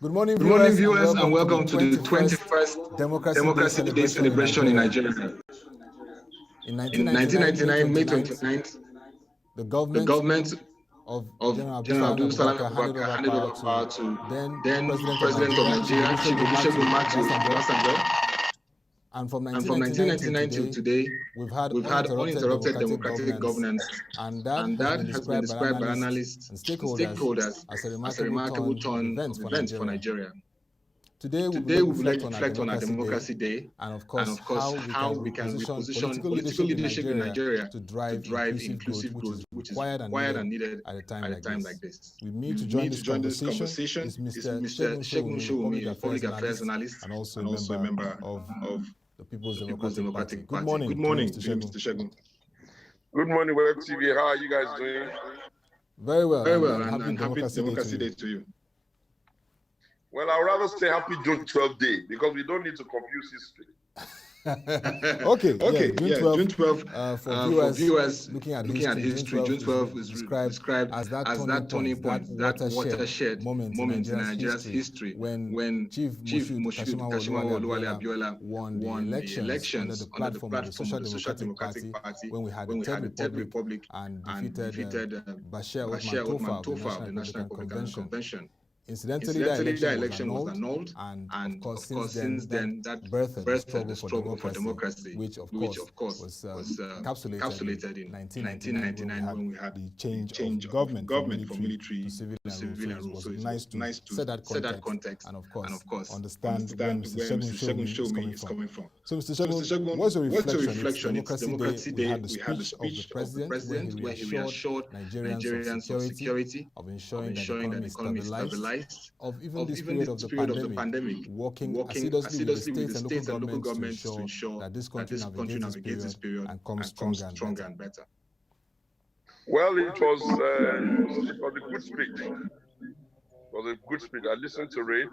Good morning, viewers, and welcome to the 21st Democracy Day celebration in Nigeria. In 1999, May 29th, the the government of of General Abdul Salam Abubakar handed over power to then President of Nigeria, Chief Segun Showunmi. And from And from 1999 till today, we've had uninterrupted democratic governance, and that has been described by analysts and stakeholders as a remarkable turn of events for Nigeria. Today, we will reflect on our Democracy Day, and of course how we can reposition political leadership in Nigeria to drive inclusive growth, which is required and needed at a time like this. With me to join this conversation is Mr. Segun Showunmi, Public Affairs Analyst, and also a member of the People's Democratic Party. Good morning, Mr. Segun. Good morning, WebTV. How are you guys doing? Very well, and happy Democracy Day to you. Well, I'd rather say happy June 12th Day because we don't need to confuse history. Okay, June 12th, for viewers looking at history, June 12th is described as that turning point, that watershed moment in Nigeria's history when Chief Moshood Kashimawo Oluwale Abiola won the elections under the platform of the Social Democratic Party when we had the Third Republic and defeated Bashir Othman Tofa of the National Republican Convention. Incidentally, the election was annulled, and of course, since then, that birthed the struggle for democracy, which of course was encapsulated in 1999 when we had the change of government from military to civilian rule. So it's nice to set that context and of course understand where Mr. Segun Showunmi is coming from. So Mr. Segun, what's your reflection? It's Democracy Day. We had the speech of the president where he reassured Nigerians of security, of ensuring that the economy is stabilized, of even this period of the pandemic, working assiduously with the states and local governments to ensure that this country navigates this period and comes stronger and better. Well, it was a good speech. It was a good speech. I listened to it.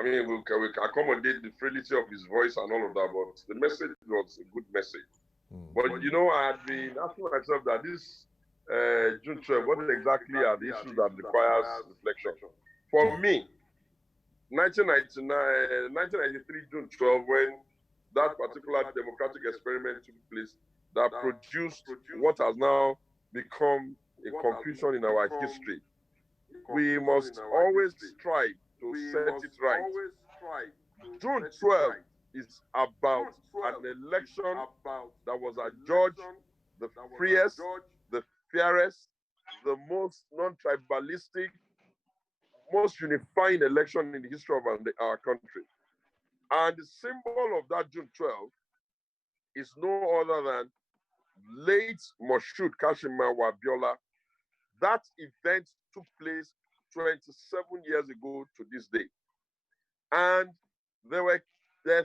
I mean, we accommodate the frailty of his voice and all of that, but the message was a good message. But you know, I had been asking myself that this June 12, what exactly are the issues that requires reflection? For me, 1993 June 12, when that particular democratic experiment took place that produced what has now become a confusion in our history, we must always strive to set it right. June 12 is about an election that was adjudged the freest, the fairest, the most non-tribalistic, most unifying election in the history of our country. And the symbol of that June 12 is no other than late Moshood Kashimawo Abiola. That event took place 27 years ago to this day. And there are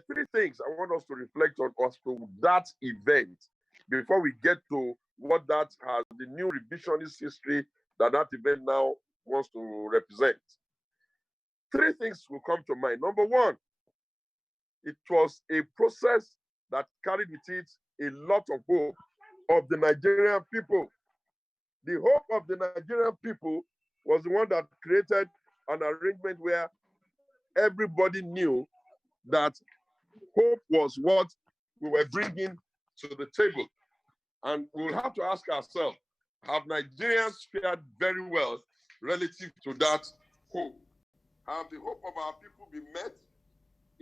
three things I want us to reflect on as to that event before we get to what that has, the new revisionist history that event now wants to represent. Three things will come to mind. Number one, it was a process that carried with it a lot of hope of the Nigerian people. The hope of the Nigerian people was the one that created an arrangement where everybody knew that hope was what we were bringing to the table. And we'll have to ask ourselves, have Nigerians fared very well relative to that hope? Have the hope of our people been met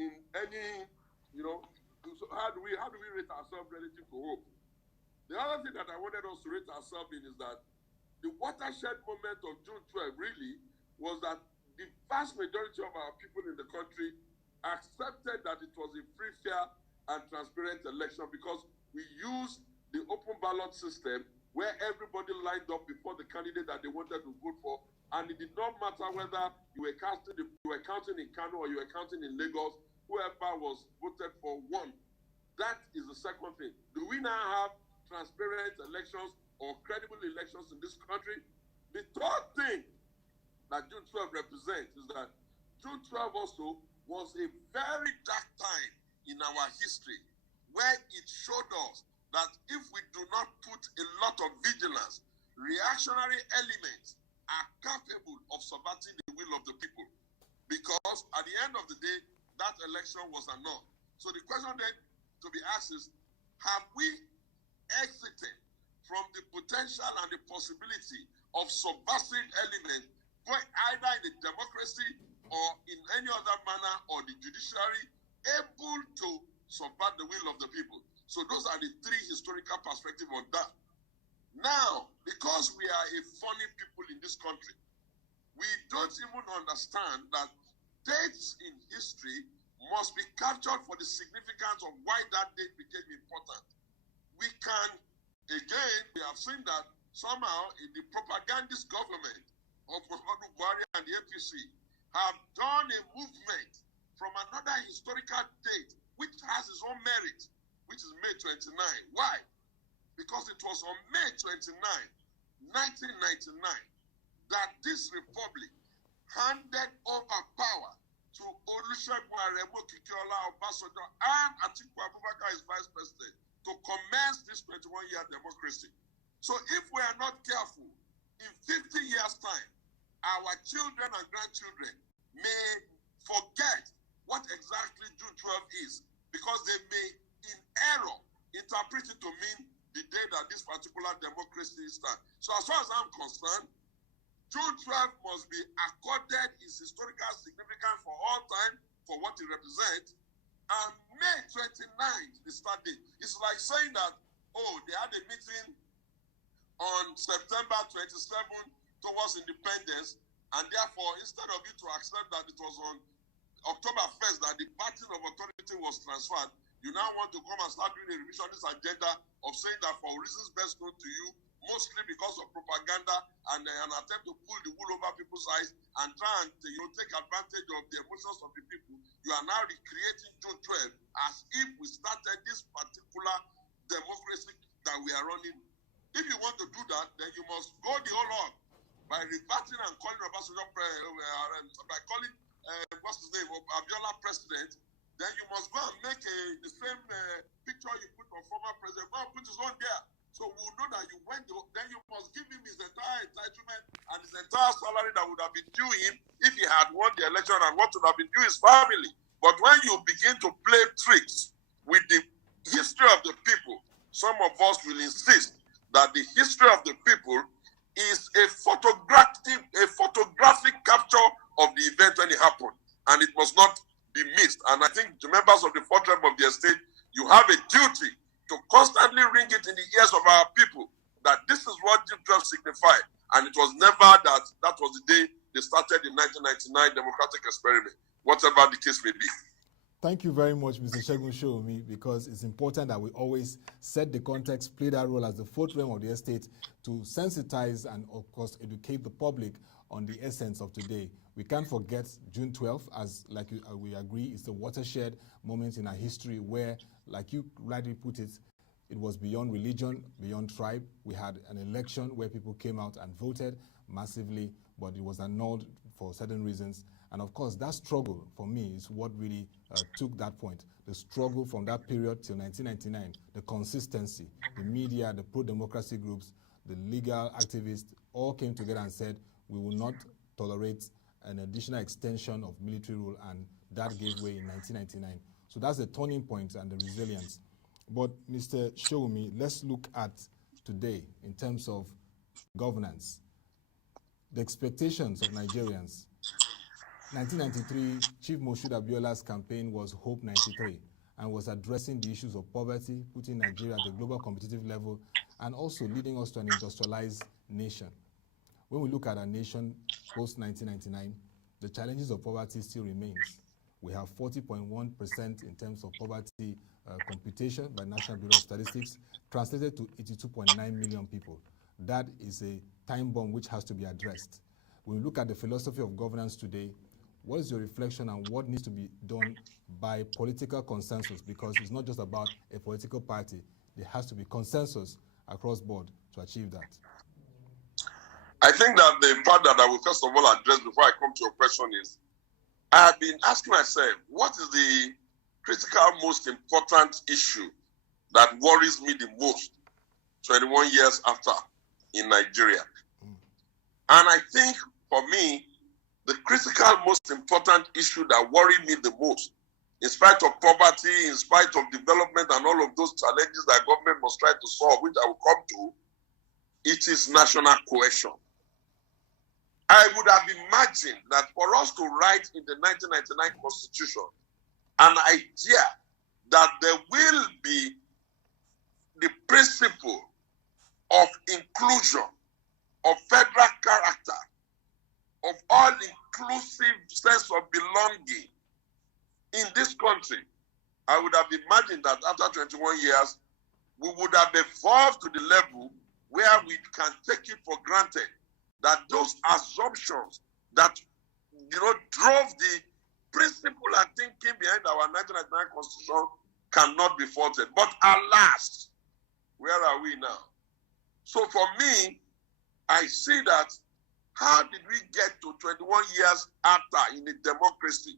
in any, so how do we rate ourselves relative to hope? The other thing that I wanted us to rate ourselves in is that the watershed moment of June 12 really was that the vast majority of our people in the country accepted that it was a free, fair, and transparent election because we used the open ballot system where everybody lined up before the candidate that they wanted to vote for, and it did not matter whether you were counting in Kano or you were counting in Lagos, whoever was voted for won. That is the second thing. Do we now have transparent elections or credible elections in this country? The third thing that June 12 represents is that June 12 also was a very dark time in our history where it showed us that if we do not put a lot of vigilance, reactionary elements are capable of subverting the will of the people. because at the end of the day, that election was annulled. So the question then to be asked is, have we exited from the potential and the possibility of subversive elements, either in the democracy or in any other manner, or the judiciary, able to subvert the will of the people? So those are the three historical perspectives on that. Now, because we are a funny people in this country, we don't even understand that dates in history must be captured for the significance of why that date became important. We can, again, we have seen that somehow in the propagandist government of Muhammadu Buhari and the APC have done a movement from another historical date which has its own merit, which is May 29. Why? Because it was on May 29, 1999, that this republic handed over power to Olusegun Obasanjo and Atiku Abubakar as vice president to commence this 21-year democracy. So if we are not careful, in 50 years' time, our children and grandchildren may forget what exactly June 12 is, because they may, in error, interpret it to mean the day that this particular democracy starts. So as far as I'm concerned, June 12 must be accorded its historical significance for all time, for what it represents. And May 29th, the start date. It's like saying that, oh, they had a meeting on September 27 towards independence, and therefore, instead of you to accept that it was on October 1st that the pattern of authority was transferred, you now want to come and start doing a revisionist agenda of saying that for reasons best known to you, mostly because of propaganda and an attempt to pull the wool over people's eyes and try and take advantage of the emotions of the people, you are now recreating June 12 as if we started this particular democracy that we are running. If you want to do that, then you must go the whole lot by reverting and calling Obasanjo, by calling what's his name, Abiola president. Then you must go and make the same picture you put on former president. Go and put his own there. So we'll know that you went to, then you must give him his entire entitlement and his entire salary that would have been due him if he had won the election, and what would have been due his family. But when you begin to play tricks with the history of the people, some of us will insist that the history of the people is a photographic capture of the event when it happened, and it must not be missed. And I think the members of the fourth realm of the estate, you have a duty to constantly ring it in the ears of our people that this is what June 12 signified. And it was never that was the day they started the 1999 democratic experiment, whatever the case may be. Thank you very much, Mr. Segun Showunmi, because it's important that we always set the context, play that role as the fourth realm of the estate to sensitize and, of course, educate the public on the essence of today. We can't forget June 12th, as we agree, it's a watershed moment in our history where, like you rightly put it, it was beyond religion, beyond tribe. We had an election where people came out and voted massively, but it was annulled for certain reasons. And of course, that struggle, for me, is what really took that point. The struggle from that period till 1999, the consistency, the media, the pro-democracy groups, the legal activists all came together and said, we will not tolerate an additional extension of military rule, and that gave way in 1999. So that's the turning point and the resilience. But Mr. Showunmi, let's look at today in terms of governance. The expectations of Nigerians. 1993, Chief Moshood Abiola's campaign was Hope 93 and was addressing the issues of poverty, putting Nigeria at the global competitive level, and also leading us to an industrialized nation. When we look at our nation post-1999, the challenges of poverty still remains. We have 40.1% in terms of poverty computation by National Bureau of Statistics, translated to 82.9 million people. That is a time bomb which has to be addressed. When we look at the philosophy of governance today, what is your reflection on what needs to be done by political consensus? Because it's not just about a political party. There has to be consensus across board to achieve that. I think that the part that I will first of all address before I come to your question is, I have been asking myself, what is the critical, most important issue that worries me the most 21 years after in Nigeria? And I think, for me, the critical, most important issue that worried me the most, in spite of poverty, in spite of development and all of those challenges that government must try to solve, which I will come to, it is national cohesion. I would have imagined that for us to write in the 1999 Constitution an idea that there will be the principle of inclusion, of federal character, of all-inclusive sense of belonging in this country, I would have imagined that after 21 years, we would have evolved to the level where we can take it for granted that those assumptions that drove the principle and thinking behind our 1999 Constitution cannot be faulted. But alas, where are we now? So for me, I see that how did we get to 21 years after in a democracy?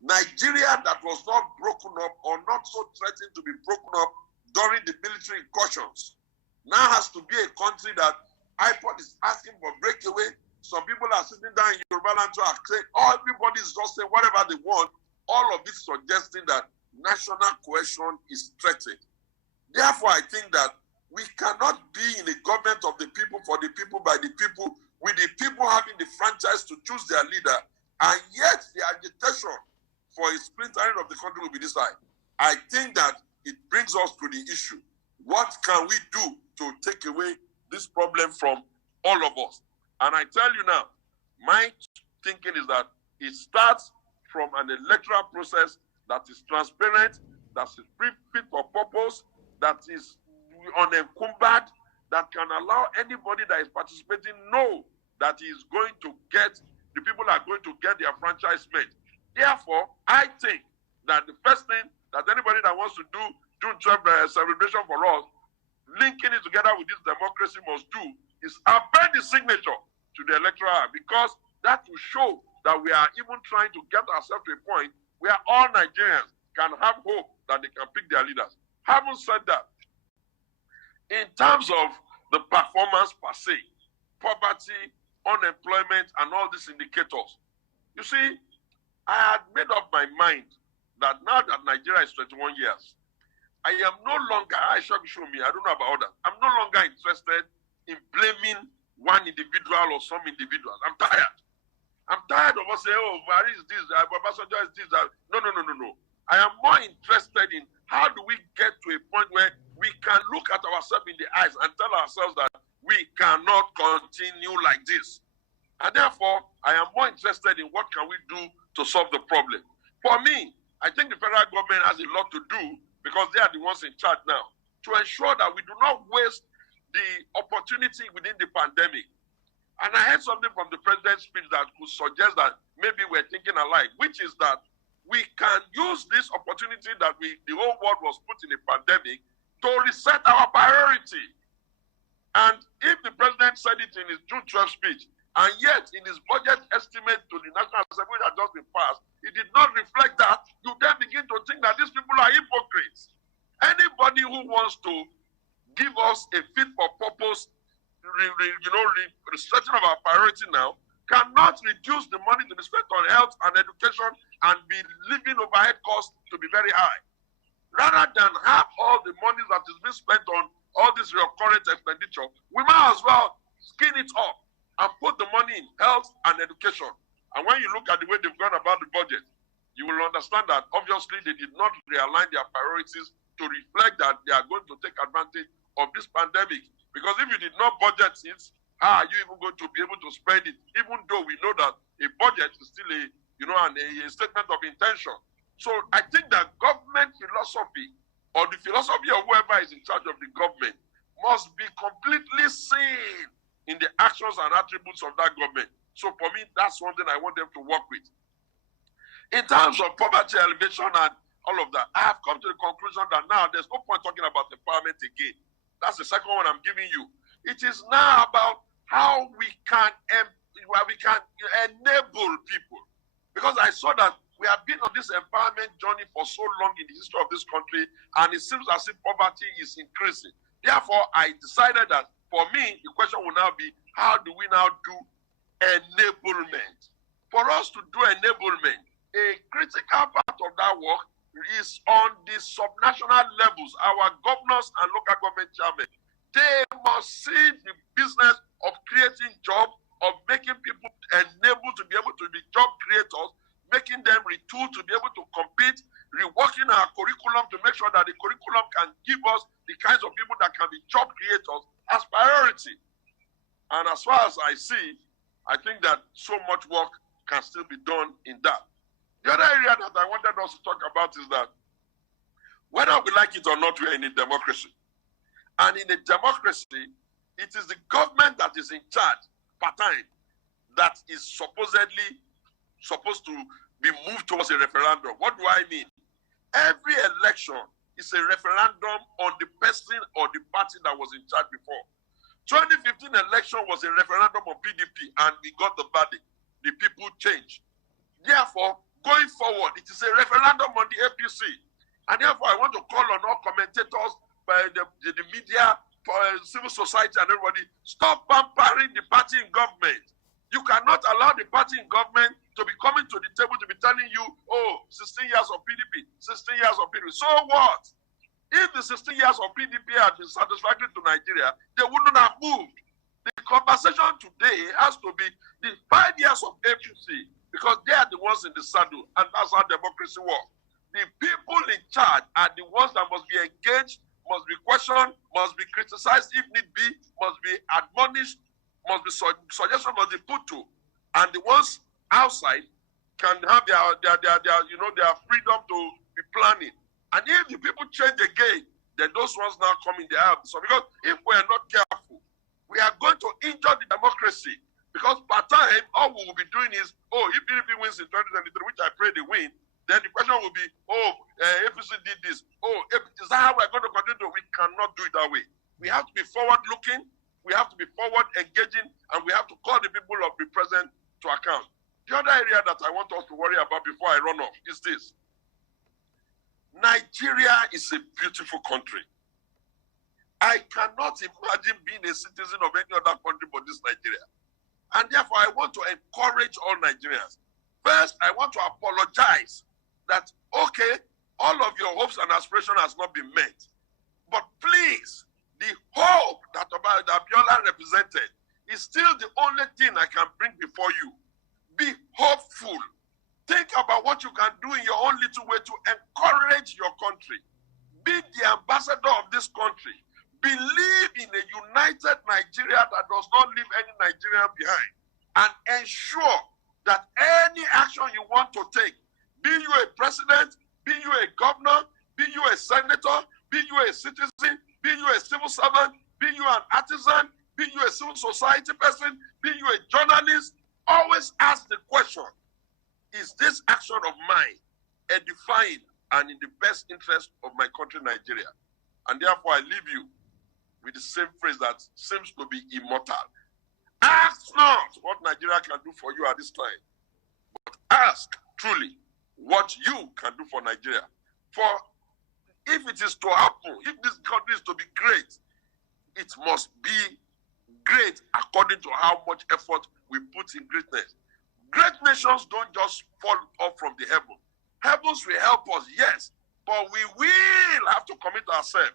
Nigeria that was not broken up or not so threatened to be broken up during the military incursions now has to be a country that IPOD is asking for breakaway. Some people are sitting down in Yoruba land to say, oh, everybody is just saying whatever they want. All of this suggesting that national cohesion is threatened. Therefore, I think that we cannot be in a government of the people, for the people, by the people, with the people having the franchise to choose their leader, and yet the agitation for a splintering of the country will be this high. I think that it brings us to the issue. What can we do to take away this problem from all of us? And I tell you now, my thinking is that it starts from an electoral process that is transparent, that is fit for purpose, that is unencumbered, that can allow anybody that is participating know that he is going to get, the people are going to get their franchise met. Therefore, I think that the first thing that anybody that wants to do June 12 celebration for us, linking it together with this democracy must do, is append the signature to the Electoral Act, because that will show that we are even trying to get ourselves to a point where all Nigerians can have hope that they can pick their leaders. Having said that, in terms of the performance per se, poverty, unemployment, and all these indicators, you see, I had made up my mind that now that Nigeria is 21 years, I am no longer, Segun Showunmi, I don't know about others, I'm no longer interested in blaming one individual or some individuals. I'm tired. I'm tired of us saying, oh, Buhari is this, Obasanjo is this. No. I am more interested in how do we get to a point where we can look at ourselves in the eyes and tell ourselves that we cannot continue like this. And therefore, I am more interested in what can we do to solve the problem. For me, I think the federal government has a lot to do, because they are the ones in charge now, to ensure that we do not waste the opportunity within the pandemic. And I heard something from the president's speech that could suggest that maybe we're thinking alike, which is that we can use this opportunity that the whole world was put in a pandemic to reset our priority. And if the president said it in his June 12 speech, and yet in his budget estimate to the National Assembly that just been passed, it did not reflect that, you then begin to think that these people are hypocrites. Anybody who wants to give us a fit for purpose, restriction of our priority now, cannot reduce the money to be spent on health and education and be living overhead costs to be very high. Rather than have all the money that is being spent on all this recurrent expenditure, we might as well skin it up and put the money in health and education. And when you look at the way they've gone about the budget, you will understand that obviously they did not realign their priorities to reflect that they are going to take advantage of this pandemic. Because if you did not budget it, how are you even going to be able to spend it? Even though we know that a budget is still a statement of intention. So I think that government philosophy, or the philosophy of whoever is in charge of the government, must be completely seen in the actions and attributes of that government. So for me, that's one thing I want them to work with. In terms of poverty elevation and all of that, I have come to the conclusion that now there's no point talking about empowerment again. That's the second one I'm giving you. It is now about how we can enable people. Because I saw that we have been on this empowerment journey for so long in the history of this country, and it seems as if poverty is increasing. Therefore, I decided that for me, the question will now be, how do we now do enablement? For us to do enablement, a critical part of that work is on the subnational levels, our governors and local government chairmen. They must see the business of creating jobs, of making people enabled to be able to be job creators, making them retooled to be able to compete, reworking our curriculum to make sure that the curriculum can give us the kinds of people that can be job creators as priority. And as far as I see, I think that so much work can still be done in that. The other area that I wanted us to talk about is that whether we like it or not, we are in a democracy. And in a democracy, it is the government that is in charge per time that is supposedly supposed to be moved towards a referendum. What do I mean? Every election is a referendum on the person or the party that was in charge before. 2015 election was a referendum on PDP and we got the verdict. The people changed. Therefore, going forward, it is a referendum on the APC. And therefore, I want to call on all commentators, by the media, civil society and everybody, stop pampering the party in government. You cannot allow the party in government to be coming to the table to be telling you, oh, 16 years of PDP, 16 years of PDP. So what? If the 16 years of PDP had been satisfactory to Nigeria, they wouldn't have moved. The conversation today has to be the 5 years of APC, because they are the ones in the saddle, and that's how democracy works. The people in charge are the ones that must be engaged, must be questioned, must be criticized if need be, must be admonished, must be suggestions must be put to, and the ones outside can have their freedom to be planning. And if the people change again, then those ones now come in their help. So because if we are not careful, we are going to injure the democracy. Because per time, all we will be doing is, oh, if PDP wins in 2023, which I pray they win, then the question will be, oh, APC did this. Oh, is that how we're going to continue? We cannot do it that way. We have to be forward-looking, we have to be forward-engaging, and we have to call the people of the present to account. The other area that I want us to worry about before I run off is this. Nigeria is a beautiful country. I cannot imagine being a citizen of any other country but this Nigeria. And therefore, I want to encourage all Nigerians. First, I want to apologize that, okay, all of your hopes and aspirations has not been met. But please, the hope that Abiola represented is still the only thing I can bring before you. Be hopeful. Think about what you can do in your own little way to encourage your country. Be the ambassador of this country. Believe in a united Nigeria that does not leave any Nigerian behind. And ensure that any action you want to take, be you a president, be you a governor, be you a senator, be you a citizen, be you a civil servant, be you an artisan, be you a civil society person, be you a journalist, always ask the question, is this action of mine edifying and in the best interest of my country, Nigeria? And therefore, I leave you with the same phrase that seems to be immortal. Ask not what Nigeria can do for you at this time, but ask truly what you can do for Nigeria. For if it is to happen, if this country is to be great, it must be great according to how much effort we put in greatness. Great nations don't just fall off from the heaven. Heavens will help us, yes, but we will have to commit ourselves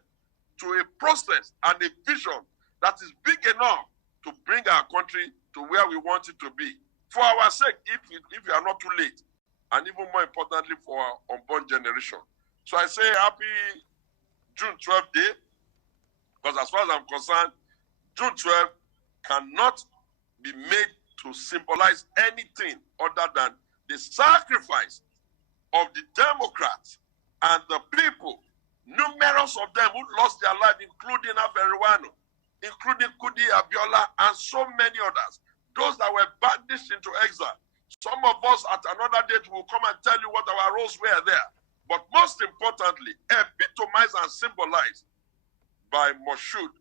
to a process and a vision that is big enough to bring our country to where we want it to be. For our sake, if we are not too late, and even more importantly for our unborn generation. So I say happy June 12th day, because as far as I'm concerned, June 12th cannot be made to symbolize anything other than the sacrifice of the Democrats and the people, numerous of them who lost their life, including Aferiwano, including Kudi Abiola, and so many others, those that were banished into exile. Some of us at another date will come and tell you what our roles were there. But most importantly, epitomized and symbolized by Moshood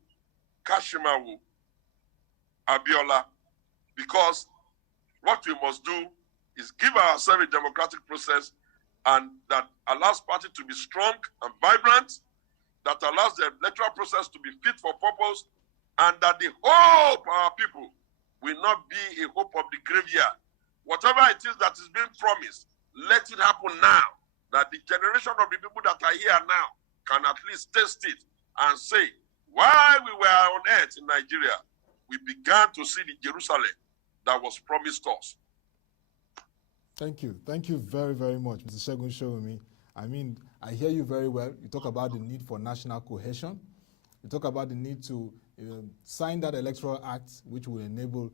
Kashimawo Abiola, because what we must do is give ourselves a democratic process and that allows party to be strong and vibrant, that allows the electoral process to be fit for purpose, and that the hope of our people will not be a hope of the graveyard, Whatever it is that is being promised, let it happen now. That the generation of the people that are here now can at least taste it and say, while we were on earth in Nigeria, we began to see the Jerusalem that was promised us. Thank you. Thank you very, very much, Mr. Segun Showunmi. I mean, I hear you very well. You talk about the need for national cohesion. You talk about the need to sign that Electoral Act, which will enable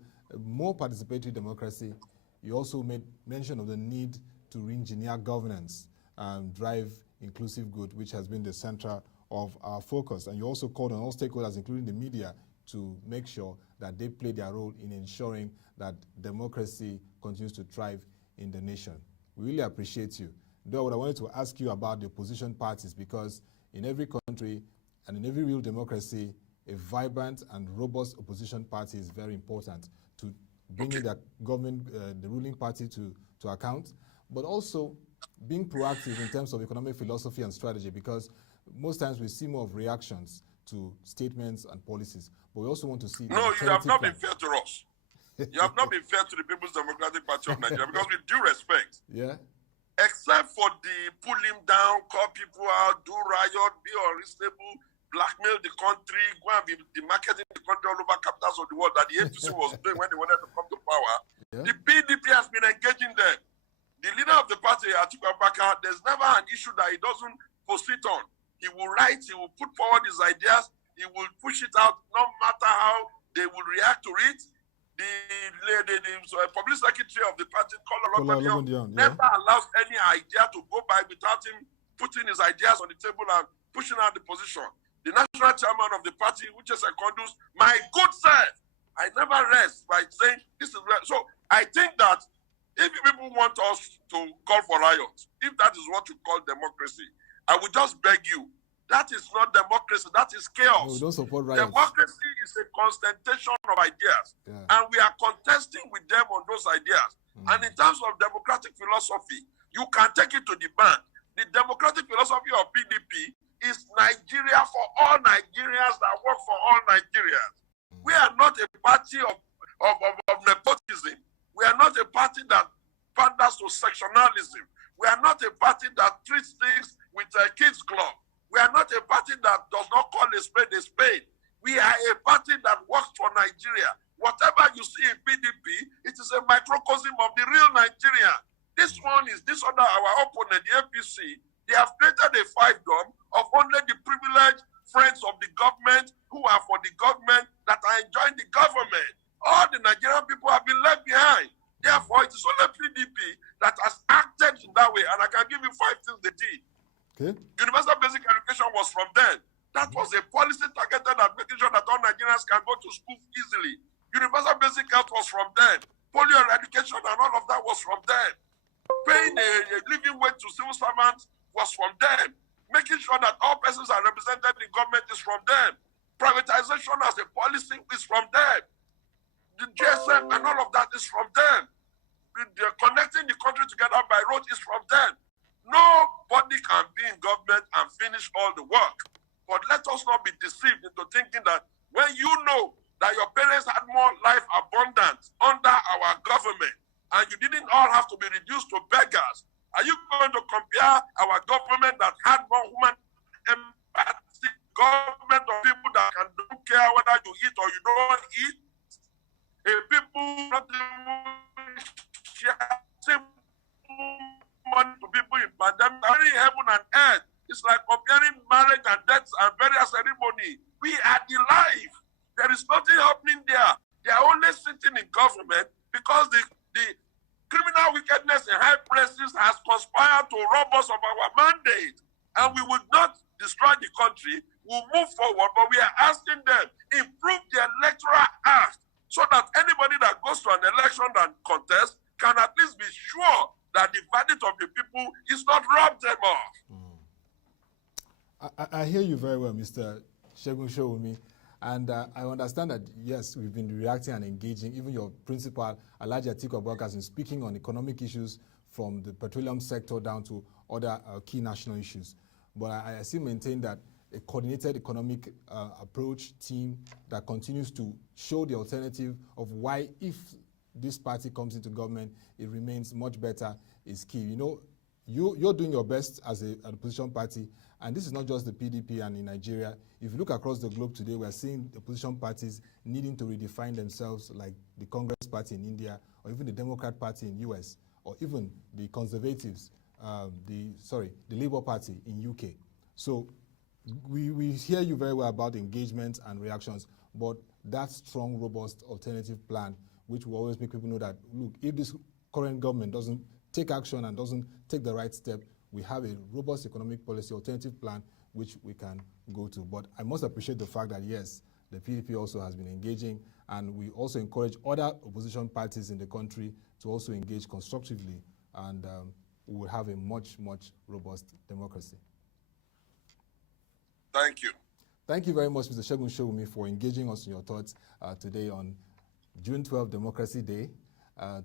more participatory democracy. You also made mention of the need to re-engineer governance and drive inclusive good, which has been the center of our focus. And you also called on all stakeholders, including the media, to make sure that they play their role in ensuring that democracy continues to thrive in the nation. We really appreciate you. Though what I wanted to ask you about the opposition parties, because in every country and in every real democracy, a vibrant and robust opposition party is very important to bringing the government, the ruling party to account, but also being proactive in terms of economic philosophy and strategy, because most times we see more of reactions to statements and policies, but we also want to see... No, you have not been fair to us. You have not been fair to the People's Democratic Party of Nigeria, because with due respect, except for the pull him down, call people out, do riot, be unreasonable, blackmail the country, go and be demarketing the country all over capitals of the world that the APC was doing when they wanted to come to power, the PDP has been engaging them. The leader of the party, Atiku Abubakar, there's never an issue that he doesn't proceed on. He will write, he will put forward his ideas, he will push it out, no matter how they will react to it. The public secretary of the party, Kola never allows any idea to go by without him putting his ideas on the table and pushing out the position. The national chairman of the party, which is Secondus, my good self, I never rest by saying this is right. So I think that if people want us to call for riots, if that is what you call democracy, I would just beg you, that is not democracy, that is chaos. No, we don't support riots. Democracy is a concentration of ideas, and we are contesting with them on those ideas. And in terms of democratic philosophy, you can take it to the bank. The democratic philosophy of PDP is Nigeria for all Nigerians that work for all Nigerians. We are not a party of nepotism. We are not a party that panders to sectionalism. We are not a party that treats things with a kids' club. We are not a party that does not call a spade a spade. We are a party that works for Nigeria. Whatever you see in PDP, it is a microcosm of the real Nigeria. This one is this other, our opponent, the APC. They have created a fiefdom of only the privileged friends of the government who are for the government that are enjoying the government. All the Nigerian people have been left behind. Therefore, it is only PDP that has acted in that way. And I can give you 5 things they did. Universal basic education was from them. That was a policy targeted at making sure that all Nigerians can go to school easily. Universal basic health was from them. Polio eradication and all of that was from them. Paying a living wage to civil servants was from them. Making sure that all persons are represented in government is from them. Privatization as a policy is from them. The GSM and all of that is from them. Connecting the country together by road is from them. Nobody can be in government and finish all the work. But let us not be deceived into thinking that when you know that your parents had more life abundance under our government and you didn't all have to be reduced to beggars, are you going to compare our government that had more human empathy, government of people that don't care whether you eat or you don't eat, a people not share money to people in pandemic, only heaven and earth. It's like comparing marriage and death and burial ceremony. We are the life. There is nothing happening there. They are only sitting in government because the criminal wickedness in high places has conspired to rob us of our mandate. And we would not destroy the country. We'll move forward, but we are asking them, improve the Electoral Act so that anybody that goes to an election and contest can at least be sure that the verdict of the people is not robbed them off. I hear you very well, Mr. Segun Showunmi. And I understand that, yes, we've been reacting and engaging. Even your principal, Alhaji Atiku Abubakar, has been speaking on economic issues from the petroleum sector down to other key national issues. But I still maintain that a coordinated economic approach team that continues to show the alternative of why, if this party comes into government, it remains much better is key. You know, you're doing your best as an opposition party, and this is not just the PDP and in Nigeria. If you look across the globe today, we're seeing opposition parties needing to redefine themselves, like the Congress Party in India, or even the Democrat Party in US, or even the Conservatives, the Labour Party in UK. So we hear you very well about engagement and reactions, but that strong, robust alternative plan, which will always make people know that, look, if this current government doesn't take action and doesn't take the right step, we have a robust economic policy alternative plan which we can go to. But I must appreciate the fact that, yes, the PDP also has been engaging, and we also encourage other opposition parties in the country to also engage constructively, and we will have a much, much robust democracy. Thank you. Thank you very much, Mr. Segun Showunmi, for engaging us in your thoughts today on June 12, Democracy Day.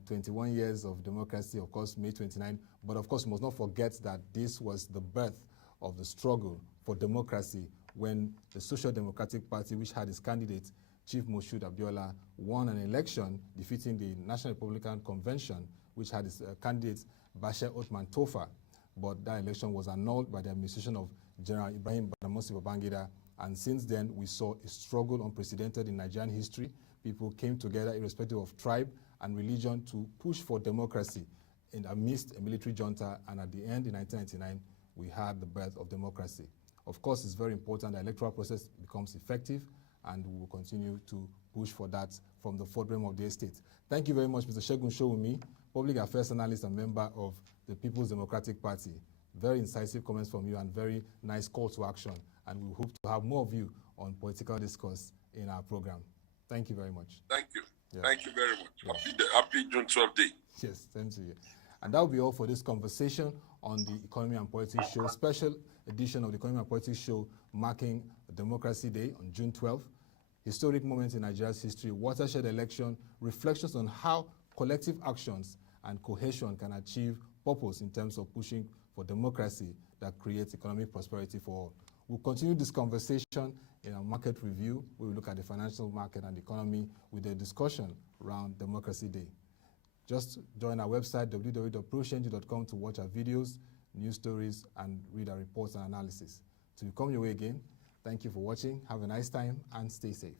21 years of democracy, of course, May 29. But of course, we must not forget that this was the birth of the struggle for democracy when the Social Democratic Party, which had its candidate, Chief Moshood Abiola, won an election defeating the National Republican Convention, which had its candidate, Bashir Othman Tofa. But that election was annulled by the administration of General Ibrahim Badamasi Babangida. And since then, we saw a struggle unprecedented in Nigerian history. People came together, irrespective of tribe and religion, to push for democracy in amidst a military junta, and at the end, in 1999, we had the birth of democracy. Of course, it's very important the electoral process becomes effective, and we will continue to push for that from the fourth realm of the estate. Thank you very much, Mr. Segun Showunmi, Public Affairs Analyst and member of the People's Democratic Party. Very incisive comments from you and very nice call to action, and we hope to have more of you on political discourse in our program. Thank you very much. Thank you. Yeah. Thank you very much. Yeah. Happy June 12th day. Yes, same to you. And that will be all for this conversation on the Economy and Politics Show, special edition of the Economy and Politics Show marking Democracy Day on June 12th. Historic moments in Nigeria's history, watershed election, reflections on how collective actions and cohesion can achieve purpose in terms of pushing for democracy that creates economic prosperity for all. We'll continue this conversation in our market review. We will look at the financial market and economy with a discussion around Democracy Day. Just join our website, www.prochange.com, to watch our videos, news stories, and read our reports and analysis. Till we come your way again, thank you for watching. Have a nice time and stay safe.